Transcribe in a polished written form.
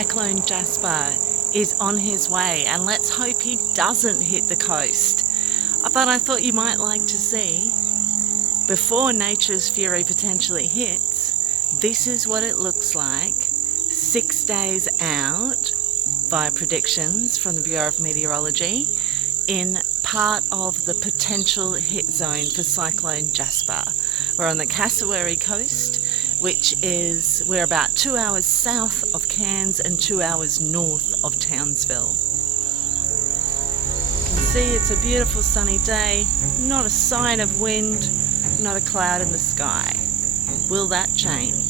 Cyclone Jasper is on his way, and let's hope he doesn't hit the coast. But I thought you might like to see, before nature's fury potentially hits, this is what it looks like 6 days out via predictions from the Bureau of Meteorology in part of the potential hit zone for Cyclone Jasper. We're on the Cassowary Coast, we're about 2 hours south of Cairns and 2 hours north of Townsville. You can see it's a beautiful sunny day, not a sign of wind, not a cloud in the sky. Will that change?